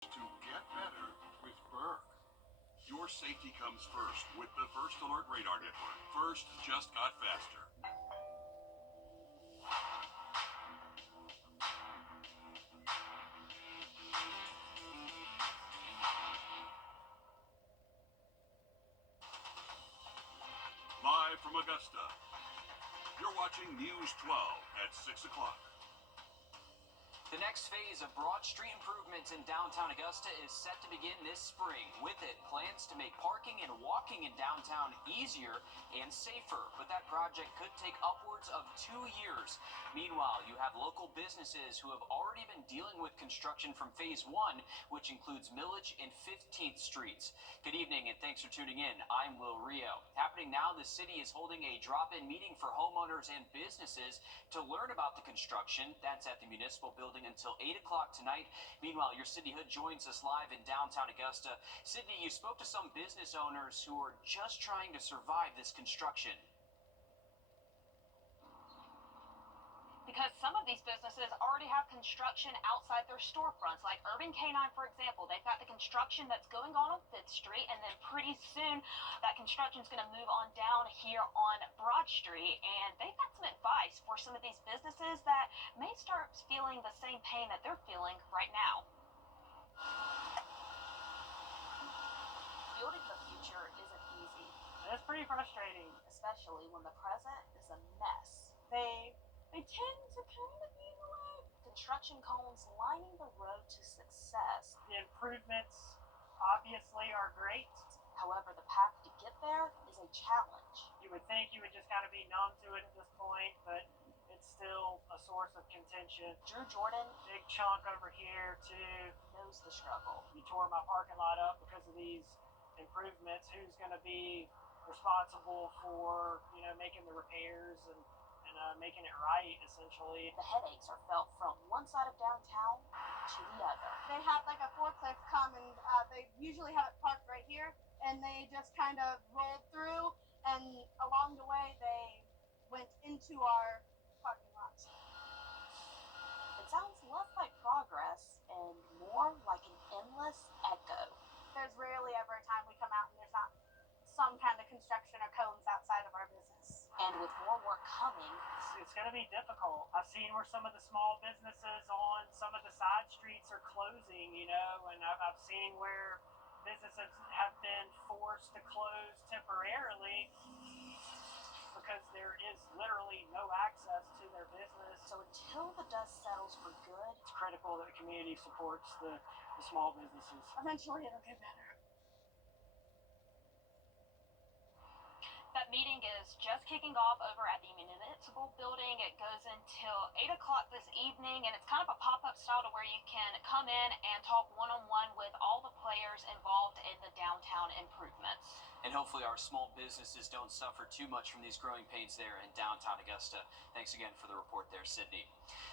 To get better with Burke. Your safety comes first with the First Alert Radar Network. First just got faster. Live from Augusta, you're watching News 12 at 6 o'clock. The next phase of Broad Street improvements in downtown Augusta is set to begin this spring. With it, plans to make parking and walking in downtown easier and safer. But that project could take upwards of 2 years. Meanwhile, you have local businesses who have already been dealing with construction from phase 1, which includes Millage and 15th Streets. Good evening and thanks for tuning in. I'm Will Rio. Happening now, the city is holding a drop-in meeting for homeowners and businesses to learn about the construction. That's at the municipal building until 8 o'clock tonight. Meanwhile, your City Hood joins us live in downtown Augusta. Sydney, you spoke to some business owners who are just trying to survive this construction. Because some of these businesses already have construction outside their storefronts, like Urban Canine, for example. They've got the construction that's going on 5th Street, and then pretty soon that construction is going to move on down here on Broad Street. And they've got some advice for some of these businesses that may start feeling the same pain that they're feeling right now. Building the future isn't easy. It's pretty frustrating, especially when the present is a mess. They tend to kind of be in the way. Construction cones lining the road to success. The improvements obviously are great. However, the path to get there is a challenge. You would think you would just kind of be numb to it at this point, but it's still a source of contention. Drew Jordan, big chunk over here too, knows the struggle. You tore my parking lot up because of these improvements. Who's going to be responsible for, making the repairs and making it right, essentially? The headaches are felt from one side of downtown to the other. They have like a forklift come and they usually have it parked right here, and they just kind of rolled through, and along the way they went into our parking lot. It sounds less like progress and more like an endless echo. There's rarely ever a time we come out and there's not some kind of construction or cones outside of our business. And with more work coming, it's going to be difficult. I've seen where some of the small businesses on some of the side streets are closing, and I've seen where businesses have been forced to close temporarily because there is literally no access to their business. So until the dust settles for good, it's critical that the community supports the small businesses. Eventually it'll get better. That meeting is just kicking off over at the municipal building. It goes until 8 o'clock this evening, and it's kind of a pop-up style to where you can come in and talk one-on-one with all the players involved in the downtown improvements. And hopefully our small businesses don't suffer too much from these growing pains there in downtown Augusta. Thanks again for the report there, Sydney.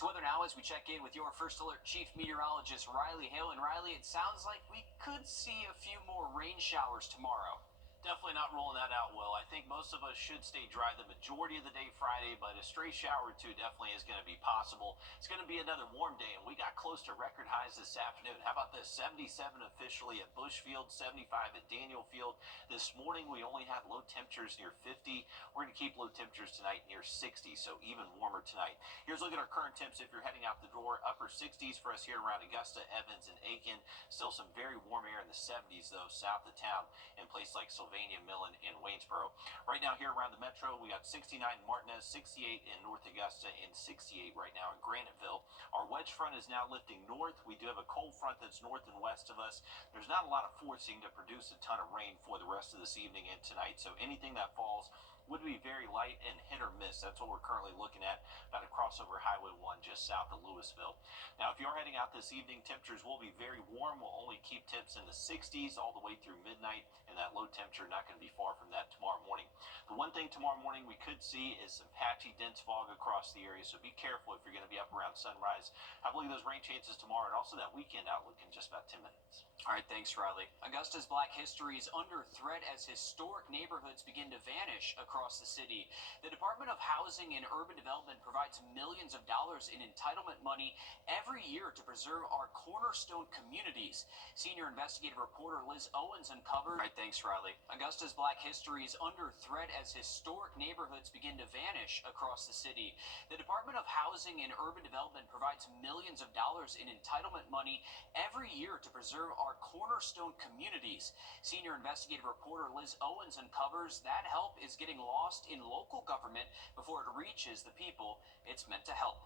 To weather now as we check in with your First Alert Chief Meteorologist, Riley Hale. And Riley, it sounds like we could see a few more rain showers tomorrow. Definitely not rolling that out, Will. I think most of us should stay dry the majority of the day Friday, but a stray shower or two definitely is going to be possible. It's going to be another warm day, and we got close to record highs this afternoon. How about this? 77 officially at Bushfield, 75 at Daniel Field. This morning, we only had low temperatures near 50. We're going to keep low temperatures tonight near 60, so even warmer tonight. Here's a look at our current temps if you're heading out the door. Upper 60s for us here around Augusta, Evans, and Aiken. Still some very warm air in the 70s, though, south of town in places like Sylvania, Millen, and Waynesboro. Right now here around the metro, we got 69 in Martinez, 68 in North Augusta, and 68 right now in Graniteville. Our wedge front is now lifting north. We do have a cold front that's north and west of us. There's not a lot of forcing to produce a ton of rain for the rest of this evening and tonight, so anything that falls would be very light and hit or miss. That's what we're currently looking at about to cross over Highway 1 just south of Louisville. Now, if you're heading out this evening, temperatures will be very warm. We'll only keep temps in the 60s all the way through midnight, and that low temperature not going to be far from that tomorrow morning. The one thing tomorrow morning we could see is some patchy, dense fog across the area, so be careful if you're going to be up around sunrise. I believe those rain chances tomorrow and also that weekend outlook in just about 10 minutes. All right, thanks, Riley. Augusta's Black history is under threat as historic neighborhoods begin to vanish across the city. The Department of Housing and Urban Development provides millions of dollars in entitlement money every year to preserve our cornerstone communities. Senior investigative reporter Liz Owens uncovered. All right, thanks, Riley. Augusta's Black history is under threat as historic neighborhoods begin to vanish across the city. The Department of Housing and Urban Development provides millions of dollars in entitlement money every year to preserve our cornerstone communities. Senior investigative reporter Liz Owens uncovers that help is getting lost in local government before it reaches the people it's meant to help.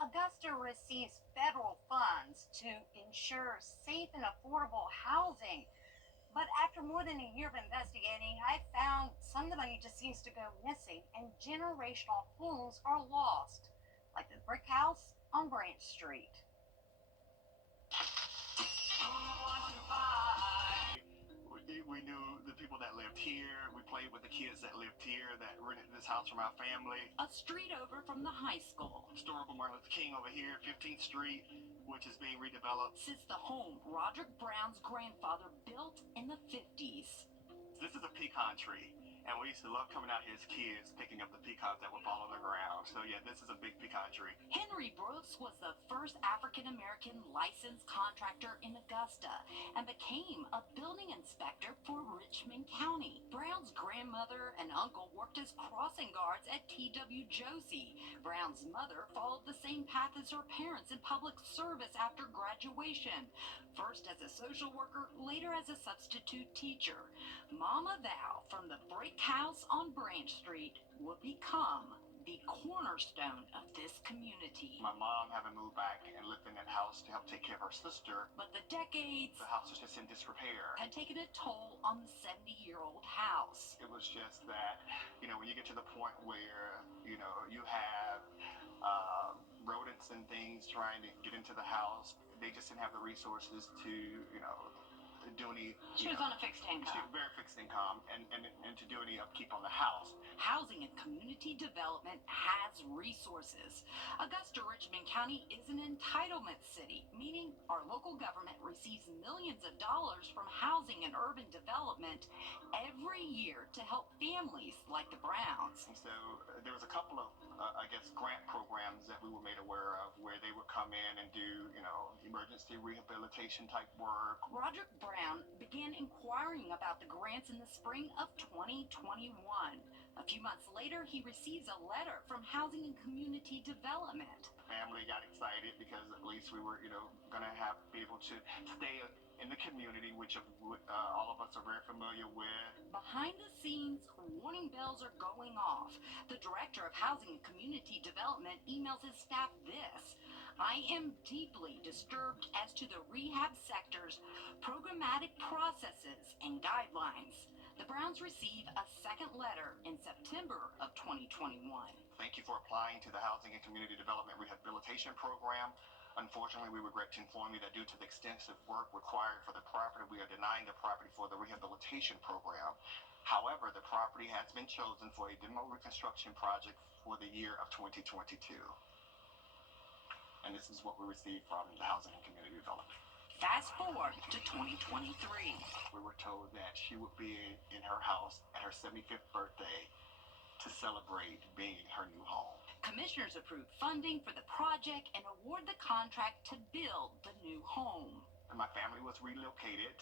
Augusta receives federal funds to ensure safe and affordable housing. But after more than a year of investigating, I found some of the money just seems to go missing and generational homes are lost, like the brick house on Branch Street. We knew the people that lived here. We played with the kids that lived here, that rented this house from our family. A street over from the high school Historical Martin Luther King over here, 15th Street, which is being redeveloped. sits the home Roderick Brown's grandfather built in the 50s. This is a pecan tree, and we used to love coming out here as kids, picking up the pecans that would fall on the ground. So yeah, this is a big pecan tree. Henry Brooks was the first African-American licensed contractor in Augusta and became a building inspector for Richmond County. Brown's grandmother and uncle worked as crossing guards at T.W. Josie. Brown's mother followed the same path as her parents in public service after graduation, first as a social worker, later as a substitute teacher. Mama Val from the brick house on Branch Street would become the cornerstone of this community. My mom having moved back and lived in that house to help take care of her sister. But the decades The house was just in disrepair. had taken a toll on the 70-year-old house. It was just that, when you get to the point where, you have rodents and things trying to get into the house, they just didn't have the resources to, do any. She was on a fixed income. Very fixed income, and to do any upkeep on the house. Housing and community development has resources. Augusta Richmond County is an entitlement city, meaning our local government receives millions of dollars from housing and urban development every year to help families like the Browns. And so there was a couple of, grant programs that we were made aware of where they would come in and do, emergency rehabilitation type work. Roderick Brown began inquiring about the grants in the spring of 2021. A few months later, he receives a letter from Housing and Community Development. Family got excited because at least we were, going to be able to stay in the community, which all of us are very familiar with. Behind the scenes, warning bells are going off. The director of Housing and Community Development emails his staff this: I am deeply disturbed as to the rehab sector's programmatic processes and guidelines. The Browns receive a second letter in September of 2021. Thank you for applying to the Housing and Community Development Rehabilitation Program. Unfortunately, we regret to inform you that due to the extensive work required for the property, we are denying the property for the rehabilitation program. However, the property has been chosen for a demo reconstruction project for the year of 2022. And this is what we received from the Housing and Community Development. Fast forward to 2023. We were told that she would be in her house at her 75th birthday to celebrate being in her new home. Commissioners approved funding for the project and award the contract to build the new home. And my family was relocated.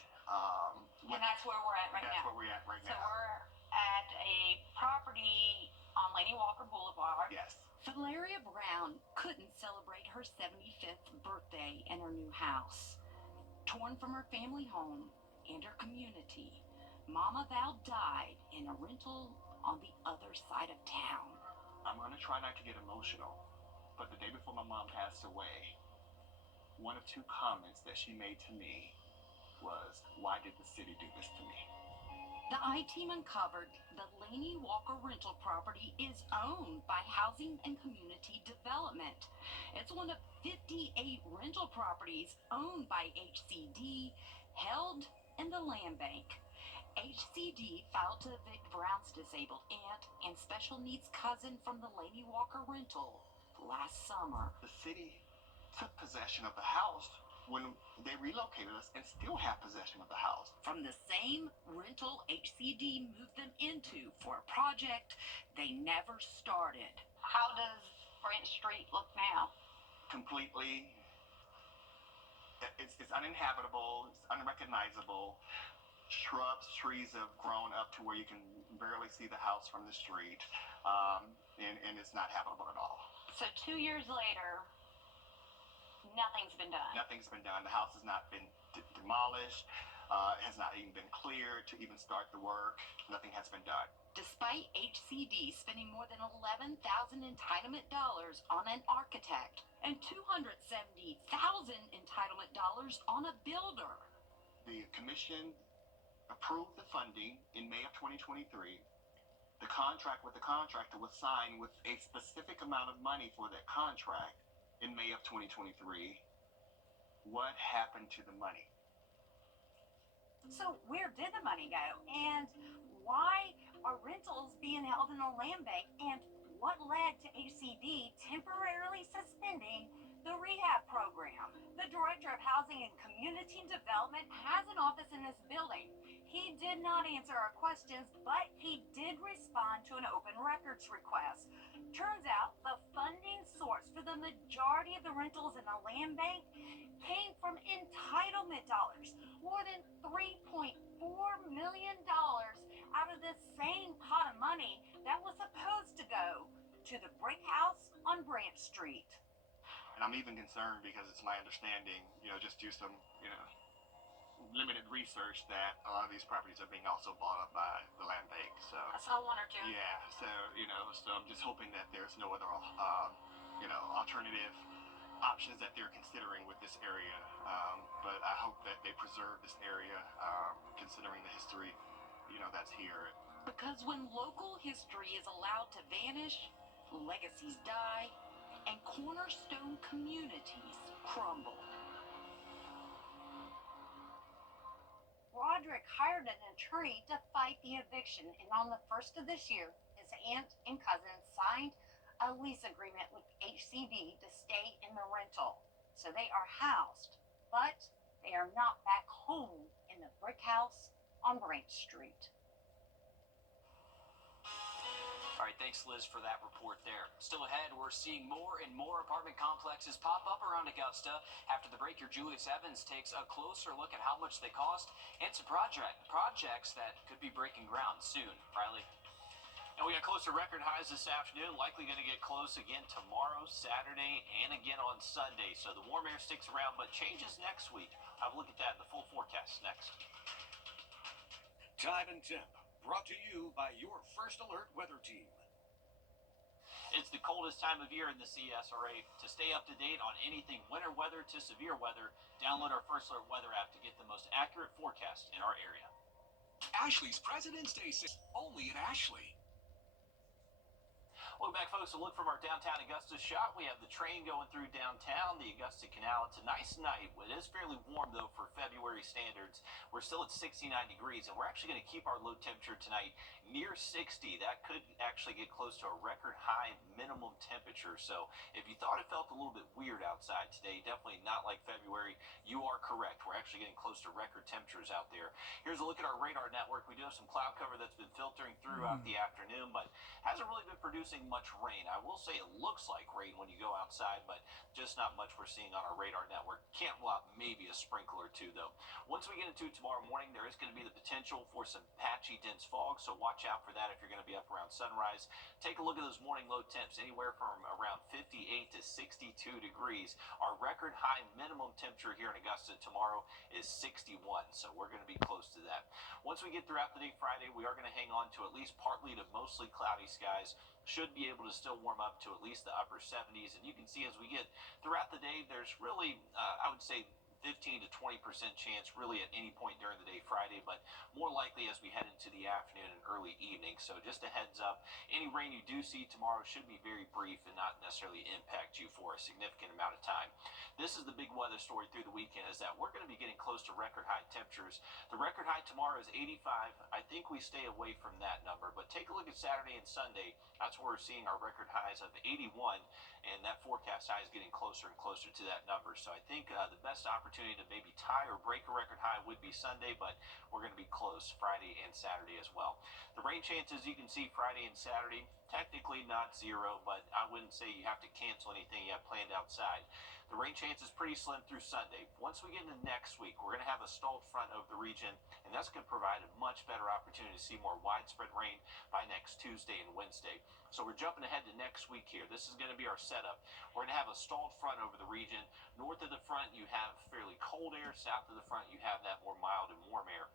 And that's where we're at right That's now. where we're at right So now. we're at a property on Laney Walker Boulevard. Yes. Valeria Brown couldn't celebrate her 75th birthday in her new house. Torn from her family home and her community, Mama Val died in a rental on the other side of town. I'm going to try not to get emotional, but the day before my mom passed away, one of two comments that she made to me was, "Why did the city do this to me?" The I-Team uncovered the Laney Walker rental property is owned by Housing and Community Development. It's one of 58 rental properties owned by HCD, held in the land bank. HCD filed to evict Brown's disabled aunt and special needs cousin from the Laney Walker rental last summer. The city took possession of the house when They relocated us and still have possession of the house. From the same rental HCD moved them into for a project they never started. How does Branch Street look now? Completely, it's uninhabitable, it's unrecognizable. Shrubs, trees have grown up to where you can barely see the house from the street, and it's not habitable at all. So 2 years later, nothing's been done. Nothing's been done. The house has not been demolished, has not even been cleared to even start the work. Nothing has been done. Despite HCD spending more than $11,000 entitlement dollars on an architect and $270,000 entitlement dollars on a builder. The commission approved the funding in May of 2023. The contract with the contractor was signed with a specific amount of money for that contract in May of 2023. What happened to the money? So where did the money go? And why are rentals being held in a land bank? And what led to HCD temporarily suspending the rehab program? The Director of Housing and Community Development has an office in this building. He did not answer our questions, but he did respond to an open records request. Turns out the funding source for the majority of the rentals in the land bank came from entitlement dollars. More than $3.4 million out of the same pot of money that was supposed to go to the brick house on Branch Street. And I'm even concerned because it's my understanding, just do some, limited research that a lot of these properties are being also bought up by the land bank. So I saw one or two. yeah, so so I'm just hoping that there's no other alternative options that they're considering with this area. But I hope that they preserve this area, considering the history, that's here. Because when local history is allowed to vanish, legacies die, and cornerstone communities crumble. Roderick hired an attorney to fight the eviction, and on the 1st of this year, his aunt and cousin signed a lease agreement with HCD to stay in the rental. So they are housed, but they are not back home in the brick house on Branch Street. All right, thanks, Liz, for that report there. Still ahead, we're seeing more and more apartment complexes pop up around Augusta. After the break, your Julius Evans takes a closer look at how much they cost and some projects that could be breaking ground soon. Riley? And we got close to record highs this afternoon, likely going to get close again tomorrow, Saturday, and again on Sunday. So the warm air sticks around, but changes next week. Have a look at that in the full forecast next. Time and temp, brought to you by your First Alert weather team. It's the coldest time of year in the CSRA. To stay up to date on anything winter weather to severe weather, download our First Alert weather app to get the most accurate forecast in our area. Ashley's President's Day sale, only at Ashley. Welcome back, folks. A look from our downtown Augusta shot. We have the train going through downtown, the Augusta Canal. It's a nice night. It is fairly warm, though, for February standards. We're still at 69 degrees, and we're actually going to keep our low temperature tonight near 60. That could actually get close to a record high minimum temperature. So if you thought it felt a little bit weird outside today, definitely not like February, you are correct. We're actually getting close to record temperatures out there. Here's a look at our radar network. We do have some cloud cover that's been filtering throughout the afternoon, but hasn't really been producing much rain. I will say it looks like rain when you go outside, but just not much we're seeing on our radar network. Can't rule out maybe a sprinkle or two, though. Once we get into tomorrow morning, there is going to be the potential for some patchy, dense fog, so watch out for that if you're going to be up around sunrise. Take a look at those morning low temps, anywhere from around 58 to 62 degrees. Our record high minimum temperature here in Augusta tomorrow is 61, so we're going to be close to that. Once we get throughout the day Friday, we are going to hang on to at least partly to mostly cloudy skies. Should be able to still warm up to at least the upper 70s, and you can see as we get throughout the day, there's really, I would say, 15 to 20% chance really at any point during the day Friday, but more likely as we head into the afternoon and early evening. So just a heads up, any rain you do see tomorrow should be very brief and not necessarily impact you for a significant amount of time. This is the big weather story through the weekend, is that we're going to be getting close to record high temperatures. The record high tomorrow is 85. I think we stay away from that number, but take a look at Saturday and Sunday. That's where we're seeing our record highs of 81, and that forecast high is getting closer and closer to that number. So I think the best opportunity opportunity to maybe tie or break a record high would be Sunday, but we're going to be close Friday and Saturday as well. The rain chances you can see Friday and Saturday, technically not zero, but I wouldn't say you have to cancel anything you have planned outside. The rain chance is pretty slim through Sunday. Once we get into next week, we're going to have a stalled front over the region, and that's going to provide a much better opportunity to see more widespread rain by next Tuesday and Wednesday. So we're jumping ahead to next week here. This is going to be our setup. We're going to have a stalled front over the region. North of the front, you have fairly cold air. South of the front, you have that more mild and warm air.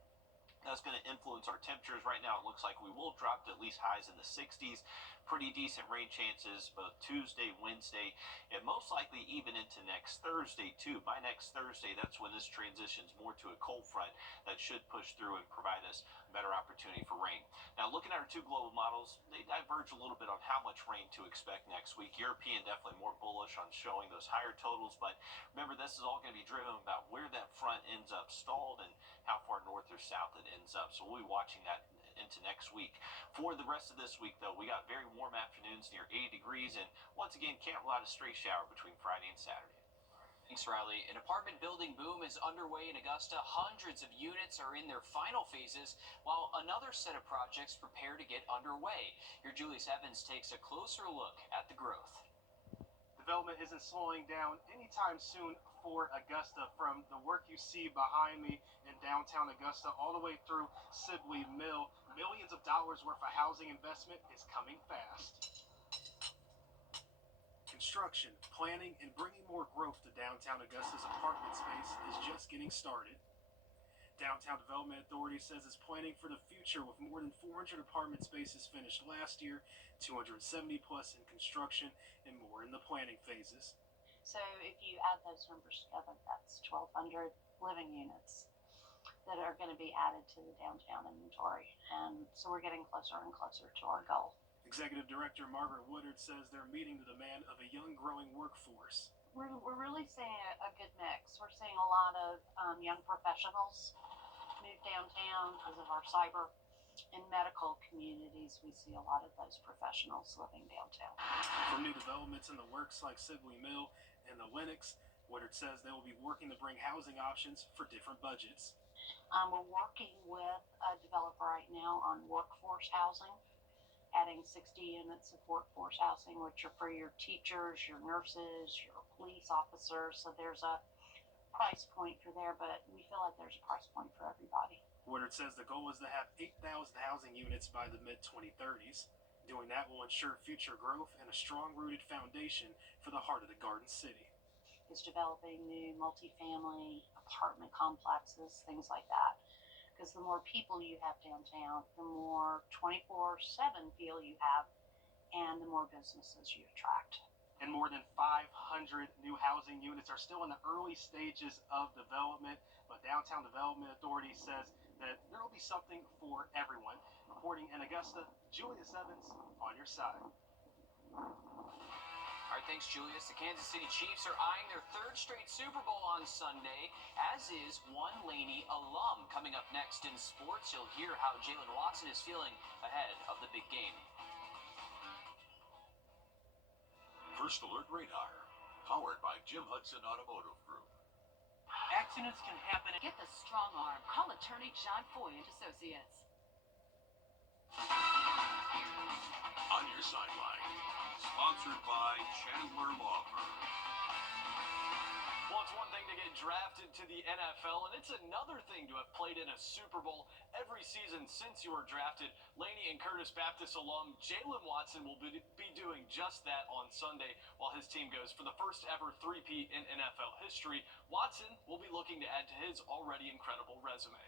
That's going to influence our temperatures. Right now, it looks like we will drop to at least highs in the 60s. Pretty decent rain chances both Tuesday, Wednesday, and most likely even into next Thursday, too. By next Thursday, that's when this transitions more to a cold front that should push through and provide us a better opportunity for rain. Now, looking at our two global models, they diverge a little bit on how much rain to expect next week. European definitely more bullish on showing those higher totals, but remember, this is all going to be driven about where that front ends up stalled and how far north or south it ends up. So we'll be watching that into next week. For the rest of this week, though, we got very warm afternoons near 80 degrees, and once again, can't rule out a stray shower between Friday and Saturday. Thanks, Riley. An apartment building boom is underway in Augusta. Hundreds of units are in their final phases, while another set of projects prepare to get underway. Here, Julius Evans takes a closer look at the growth. Development isn't slowing down anytime soon for Augusta. From the work you see behind me in downtown Augusta all the way through Sibley Mill, millions of dollars worth of housing investment is coming fast. Construction, planning, and bringing more growth to downtown Augusta's apartment space is just getting started. Downtown Development Authority says it's planning for the future with more than 400 apartment spaces finished last year, 270 plus in construction, and more in the planning phases. So if you add those numbers together, that's 1,200 living units that are going to be added to the downtown inventory. And so we're getting closer and closer to our goal. Executive Director Margaret Woodard says they're meeting the demand of a young, growing workforce. We're really seeing a good mix. We're seeing a lot of young professionals move downtown because of our cyber and medical communities. We see a lot of those professionals living downtown. From new developments in the works like Sibley Mill and the Lennox, Woodard says they will be working to bring housing options for different budgets. We're working with a developer right now on workforce housing, adding 60 units of workforce housing, which are for your teachers, your nurses, your police officers. So there's a price point for there, but we feel like there's a price point for everybody. Woodard says the goal is to have 8,000 housing units by the mid-2030s. Doing that will ensure future growth and a strong-rooted foundation for the heart of the Garden City. Is developing new multifamily apartment complexes, things like that. Because the more people you have downtown, the more 24/7 feel you have, and the more businesses you attract. And more than 500 new housing units are still in the early stages of development, but Downtown Development Authority says that there will be something for everyone. Reporting in Augusta, Julius Evans on your side. All right, thanks, Julius. The Kansas City Chiefs are eyeing their third straight Super Bowl on Sunday, as is one Laney alum. Coming up next in sports, you'll hear how Jalen Watson is feeling ahead of the big game. First Alert Radar, powered by Jim Hudson Automotive Group. Accidents can happen. Get the strong arm. Call attorney John Foy and Associates. On your sideline, sponsored by Chandler Law Firm. Well, it's one thing to get drafted to the NFL, and it's another thing to have played in a Super Bowl every season since you were drafted. Laney and Curtis Baptist alum Jalen Watson will be doing just that on Sunday while his team goes for the first ever three-peat in NFL history. Watson will be looking to add to his already incredible resume.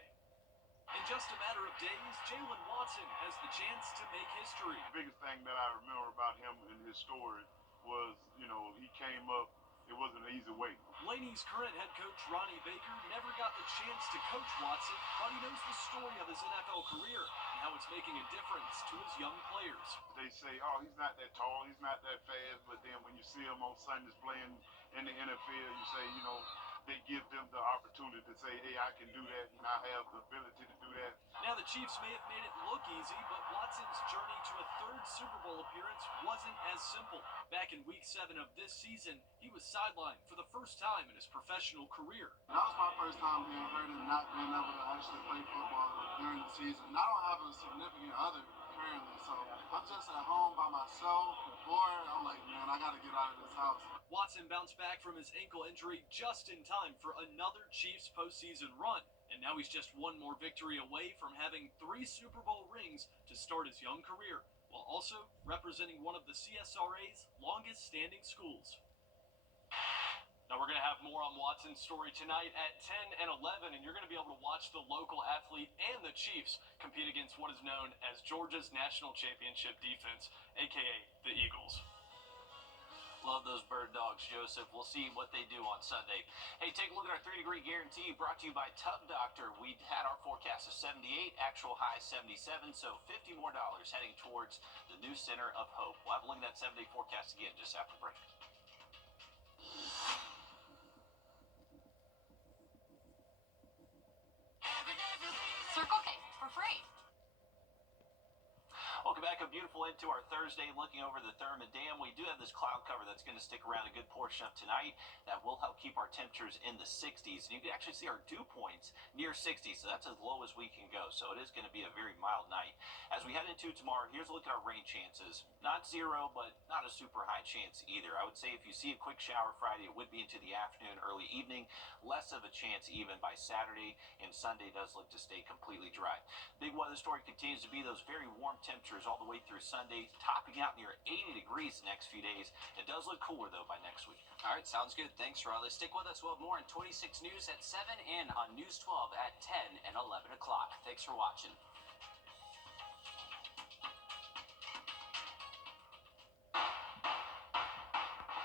In just a matter of days, Jalen Watson has the chance to make history. The biggest thing that I remember about him and his story was, he came up, it wasn't an easy way. Laney's current head coach, Ronnie Baker, never got the chance to coach Watson, but he knows the story of his NFL career and how it's making a difference to his young players. They say, oh, he's not that tall, he's not that fast, but then when you see him on Sundays playing in the NFL, you say, they give them the opportunity to say, hey, I can do that and I have the ability to do that. Now the Chiefs may have made it look easy, but Watson's journey to a third Super Bowl appearance wasn't as simple. Back in Week 7 of this season, he was sidelined for the first time in his professional career. That was my first time being hurt and not being able to actually play football during the season. And I don't have a significant other currently, so I'm just at home by myself, bored. I'm like, man, I gotta get out of this house. Watson bounced back from his ankle injury just in time for another Chiefs postseason run. And now he's just one more victory away from having 3 Super Bowl rings to start his young career, while also representing one of the CSRA's longest standing schools. Now we're going to have more on Watson's story tonight at 10 and 11, and you're going to be able to watch the local athlete and the Chiefs compete against what is known as Georgia's national championship defense, aka the Eagles. Love those bird dogs, Joseph. We'll see what they do on Sunday. Hey, take a look at our 3-degree guarantee brought to you by Tub Doctor. We had our forecast of 78, actual high 77, so $50 more heading towards the new Center of Hope. We'll have a look at that 7-day forecast again just after break. Circle K for free. Welcome back. A beautiful end to our Thursday, looking over the Thurmond Dam. We do have this cloud cover that's going to stick around a good portion of tonight. That will help keep our temperatures in the 60s. And you can actually see our dew points near 60, so that's as low as we can go. So it is going to be a very mild night. As we head into tomorrow, here's a look at our rain chances. Not zero, but not a super high chance either. I would say if you see a quick shower Friday, it would be into the afternoon, early evening. Less of a chance even by Saturday, and Sunday does look to stay completely dry. Big weather story continues to be those very warm temperatures all the way through Sunday, topping out near 80 degrees the next few days. It does look cooler, though, by next week. All right, sounds good. Thanks, Riley. Stick with us. We'll have more in 26 News at 7 and on News 12 at 10 and 11 o'clock. Thanks for watching.